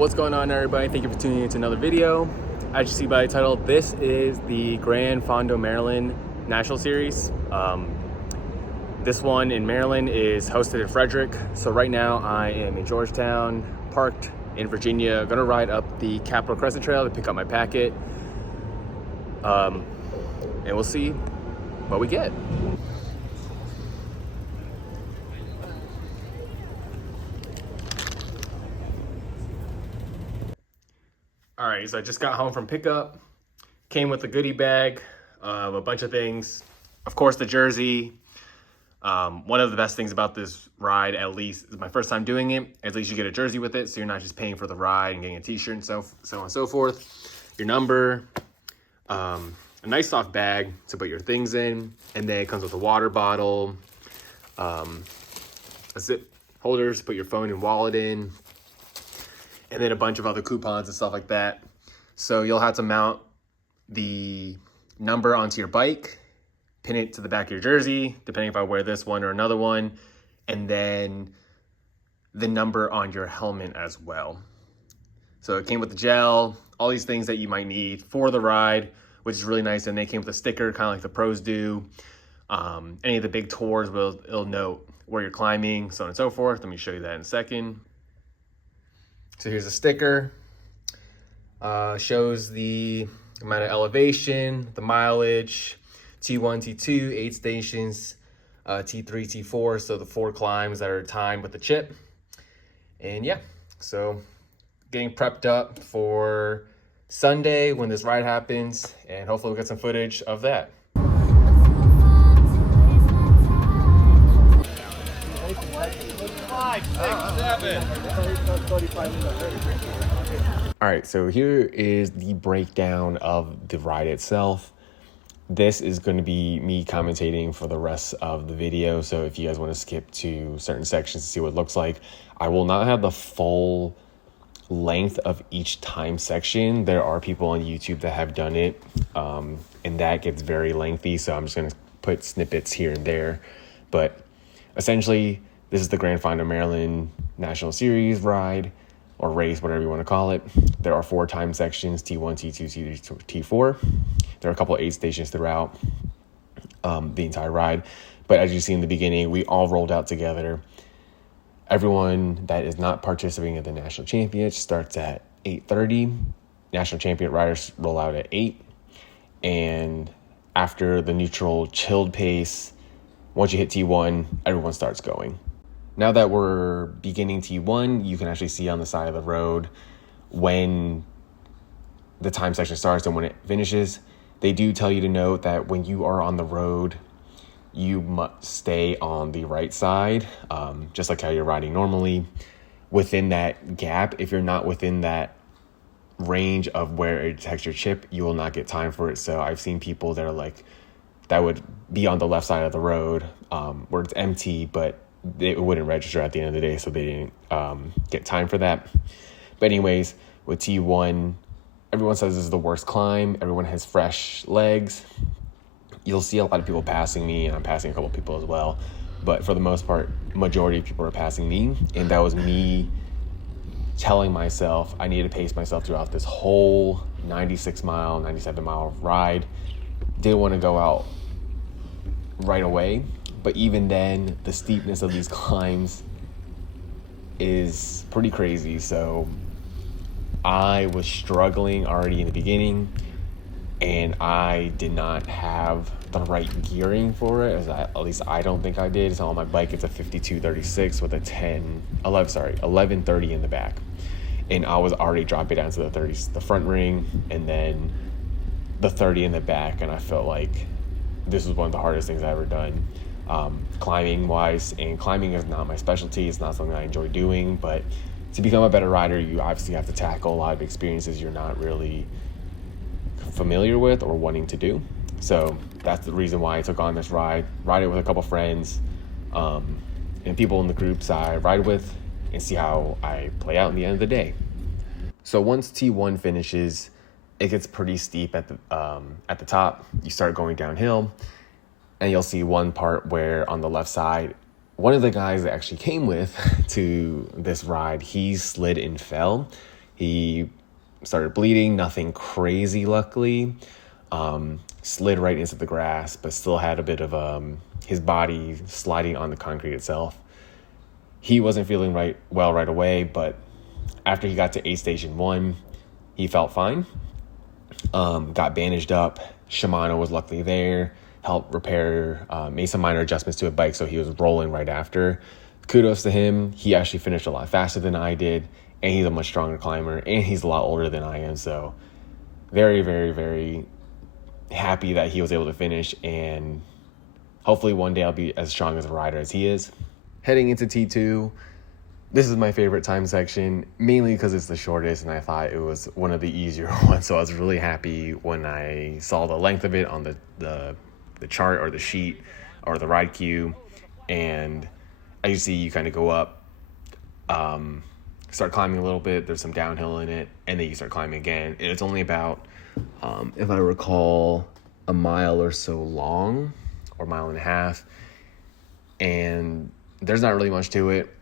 What's going on, everybody? Thank you for tuning in to another video. As you see by the title, this is the Gran Fondo, Maryland National Series. This one in Maryland is hosted in Frederick. So right now I am in Georgetown, parked in Virginia, gonna ride up the Capitol Crescent Trail to pick up my packet. And we'll see what we get. All right, so I just got home from pickup. Came with a goodie bag of a bunch of things. Of course, the jersey. One of the best things about this ride, at least, is my first time doing it. At least you get a jersey with it, so you're not just paying for the ride and getting a t-shirt and so on and so forth. Your number, a nice soft bag to put your things in, and then it comes with a water bottle, a zip holder to put your phone and wallet in, and then a bunch of other coupons and stuff like that. So you'll have to mount the number onto your bike, pin it to the back of your jersey, depending if I wear this one or another one, and then the number on your helmet as well. So it came with the gel, all these things that you might need for the ride, which is really nice. And they came with a sticker, kind of like the pros do. Any of the big tours it'll note where you're climbing, so on and so forth. Let me show you that in a second. So here's a sticker, shows the amount of elevation, the mileage, T1, T2, 8 stations, T3, T4, so the 4 climbs that are timed with the chip. And yeah, so getting prepped up for Sunday when this ride happens, and hopefully we'll get some footage of that. All right, so here is the breakdown of the ride itself. This is going to be me commentating for the rest of the video, so if you guys want to skip to certain sections to see what it looks like, I will not have the full length of each time section. There are people on YouTube that have done it, and that gets very lengthy, so I'm just going to put snippets here and there. But essentially, this is the Gran Fondo, Maryland National Series ride, or race, whatever you want to call it. There are 4 time sections, T1, T2, T3, T4. There are a couple of 8 stations throughout the entire ride. But as you see in the beginning, we all rolled out together. Everyone that is not participating in the national championship starts at 8:30. National champion riders roll out at 8. And after the neutral chilled pace, once you hit T1, everyone starts going. Now that we're beginning T1, you can actually see on the side of the road when the time section starts and when it finishes. They do tell you to note that when you are on the road, you must stay on the right side, just like how you're riding normally. Within that gap, if you're not within that range of where it detects your chip, you will not get time for it. So I've seen people that are like, that would be on the left side of the road where it's empty, but it wouldn't register at the end of the day, so they didn't get time for that. But anyways, with T1, everyone says this is the worst climb. Everyone has fresh legs. You'll see a lot of people passing me, and I'm passing a couple of people as well. But for the most part, majority of people are passing me, and that was me telling myself I need to pace myself throughout this whole 96-mile, 97-mile ride. Didn't want to go out right away. But even then, the steepness of these climbs is pretty crazy. So I was struggling already in the beginning, and I did not have the right gearing for it. At least I don't think I did. So on my bike, it's a 5236 with a 1130 in the back. And I was already dropping down to the 30s, the front ring, and then the 30 in the back. And I felt like this was one of the hardest things I've ever done. Climbing wise, and climbing is not my specialty. It's not something I enjoy doing, but to become a better rider, you obviously have to tackle a lot of experiences you're not really familiar with or wanting to do. So that's the reason why I took on this ride it with a couple friends, and people in the groups I ride with, and see how I play out in the end of the day. So once T1 finishes, it gets pretty steep at the top. You start going downhill. And you'll see one part where on the left side, one of the guys that actually came with to this ride, he slid and fell. He started bleeding, nothing crazy, luckily. Slid right into the grass, but still had a bit of his body sliding on the concrete itself. He wasn't feeling right away, but after he got to aid station 1, he felt fine. Got bandaged up. Shimano was luckily there, helped repair, made some minor adjustments to a bike, so he was rolling right after. Kudos to him. He actually finished a lot faster than I did, and he's a much stronger climber, and he's a lot older than I am, so very, very, very happy that he was able to finish, and hopefully one day I'll be as strong as a rider as he is. Heading into T2, this is my favorite time section, mainly because it's the shortest, and I thought it was one of the easier ones, so I was really happy when I saw the length of it on the chart or the sheet or the ride queue. And as you see, you kind of go up, start climbing a little bit, there's some downhill in it, and then you start climbing again. And it's only about, if I recall, a mile or so long, or mile and a half, and there's not really much to it.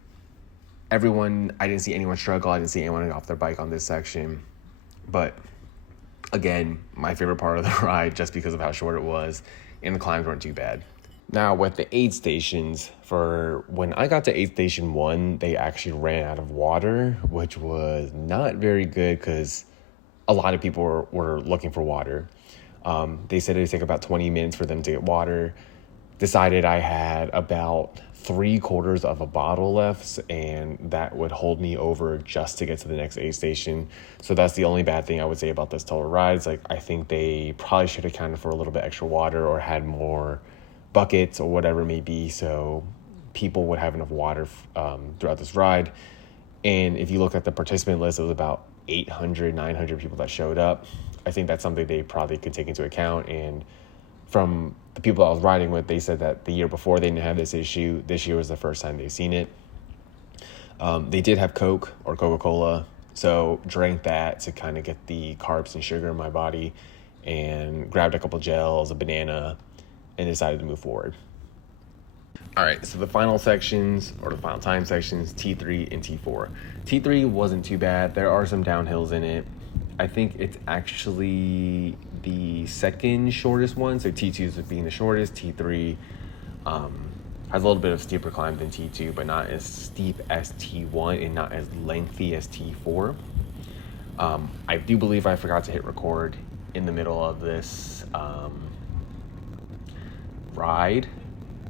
I didn't see anyone struggle. I didn't see anyone get off their bike on this section. But again, my favorite part of the ride, just because of how short it was, and the climbs weren't too bad. Now with the aid stations, for when I got to aid station 1, they actually ran out of water, which was not very good because a lot of people were looking for water. They said it'd take about 20 minutes for them to get water. Decided I had about 3/4 of a bottle left, and that would hold me over just to get to the next aid station. So that's the only bad thing I would say about this total ride. It's like, I think they probably should have accounted for a little bit extra water or had more buckets or whatever it may be, so people would have enough water throughout this ride. And if you look at the participant list, it was about 800, 900 people that showed up. I think that's something they probably could take into account. And from the people I was riding with, they said that the year before they didn't have this issue. This year was the first time they've seen it. They did have Coke or Coca-Cola, so drank that to kind of get the carbs and sugar in my body, and grabbed a couple gels, a banana, and decided to move forward. All right, so the final sections, or the final time sections, T3 and T4. T3 wasn't too bad. There are some downhills in it. I think it's actually the second shortest one. So T2 is being the shortest. T3 has a little bit of steeper climb than T2, but not as steep as T1 and not as lengthy as T4. I do believe I forgot to hit record in the middle of this ride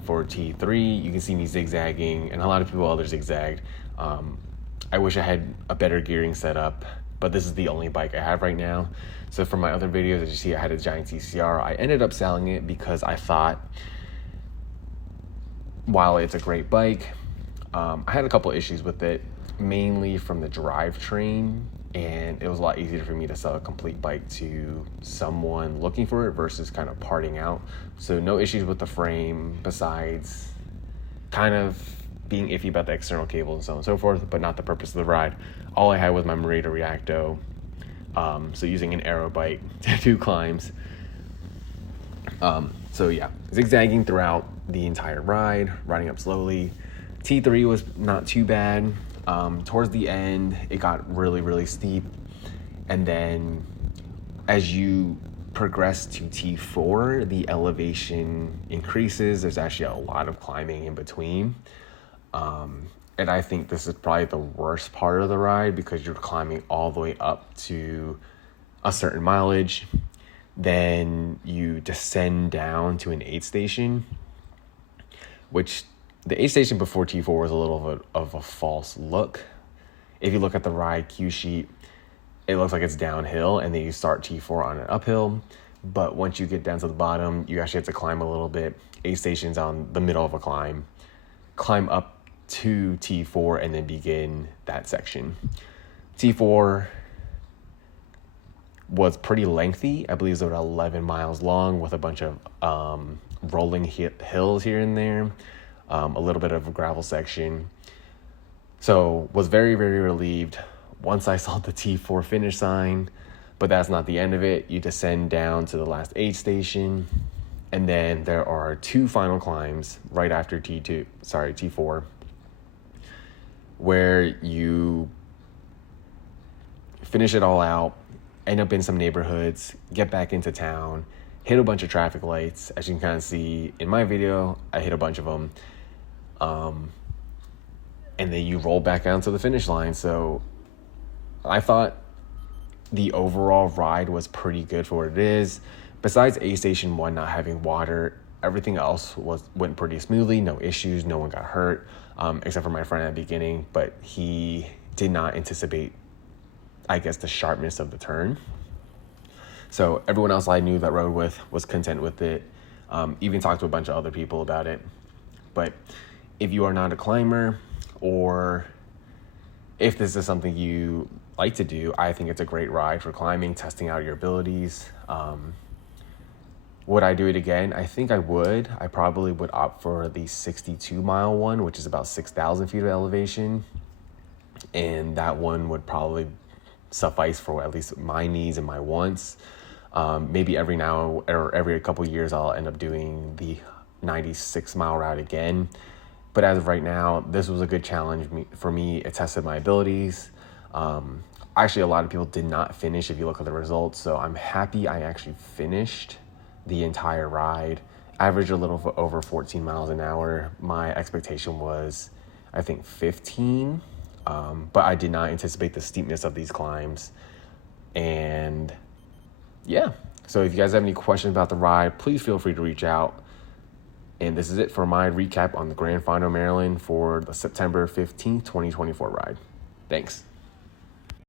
for T3. You can see me zigzagging, and a lot of people other zigzagged. I wish I had a better gearing setup, but this is the only bike I have right now. So for my other videos, as you see, I had a giant TCR. I ended up selling it because I thought, while it's a great bike, I had a couple issues with it, mainly from the drivetrain, and it was a lot easier for me to sell a complete bike to someone looking for it versus kind of parting out. So no issues with the frame, besides kind of being iffy about the external cables and so on and so forth, but not the purpose of the ride. All I had was my Marita Reacto, so using an aero bike to do climbs. So yeah, zigzagging throughout the entire ride, riding up slowly. T3 was not too bad. Towards the end, it got really, really steep. And then as you progress to T4, the elevation increases. There's actually a lot of climbing in between. And I think this is probably the worst part of the ride because you're climbing all the way up to a certain mileage. Then you descend down to an aid station, which the aid station before T4 was a little bit of a false look. If you look at the ride cue sheet, it looks like it's downhill, and then you start T4 on an uphill. But once you get down to the bottom, you actually have to climb a little bit. Aid station's on the middle of a climb up to T4, and then begin that section. T4 was pretty lengthy. I believe it was about 11 miles long with a bunch of rolling hills here and there, a little bit of a gravel section. So was very, very relieved once I saw the T4 finish sign, but that's not the end of it. You descend down to the last aid station, and then there are two final climbs right after T4, where you finish it all out, end up in some neighborhoods, get back into town, hit a bunch of traffic lights. As you can kind of see in my video, I hit a bunch of them. And then you roll back down to the finish line. So I thought the overall ride was pretty good for what it is. Besides A Station 1 not having water, everything else went pretty smoothly. No issues, no one got hurt, except for my friend at the beginning, but he did not anticipate, I guess, the sharpness of the turn. So everyone else I knew that rode with was content with it. Even talked to a bunch of other people about it. But if you are not a climber, or if this is something you like to do, I think it's a great ride for climbing, testing out your abilities. Would I do it again? I think I would. I probably would opt for the 62-mile one, which is about 6,000 feet of elevation. And that one would probably suffice for at least my needs and my wants. Maybe every now or every couple of years I'll end up doing the 96-mile route again. But as of right now, this was a good challenge for me. It tested my abilities. Actually, a lot of people did not finish if you look at the results. So I'm happy I actually finished the entire ride. Averaged a little over 14 miles an hour. My expectation was, I think, 15. But I did not anticipate the steepness of these climbs. And yeah, so if you guys have any questions about the ride, please feel free to reach out. And this is it for my recap on the Gran Fondo, Maryland for the September 15th, 2024 ride. Thanks.